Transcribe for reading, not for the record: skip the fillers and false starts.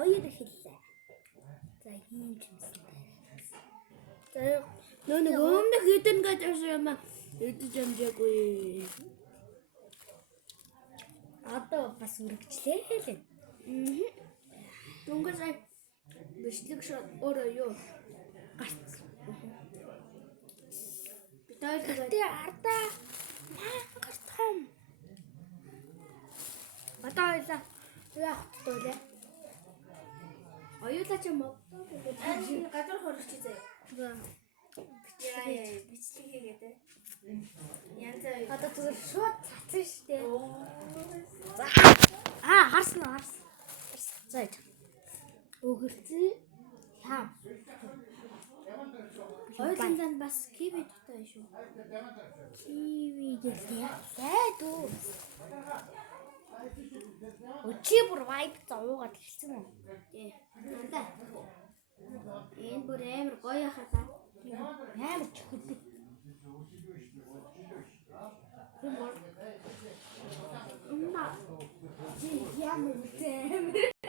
хоёр хэллээ. За ийм ч юмсан. За нэг өмнөх хэдэн гэж юм эдэж амжаагүй. Одоо бас үргэлжлээ л. Дөнгөж сая бичлэг шот өөрөө юу гарц. Битээ ардаа мангартхан. Одоо ойлаа. Яах вэ? Оюутаа ч юм уу? Газар хоригч заяа. Яа, бичлэг хийгээд. Янз бүр. Одоо зүгээр шууд цацсан штэ. Харсан. За. Өгөрцөө. Яа. Ойлондан бас киви дутаа шүү. Киви гэлээ. Дүү. Өчи бүр вайп зовоод хэлсэн үү? Тий. Надаа. Энэ бүр амар гоё хата. Амар чөхөлтэй. Ямар зэм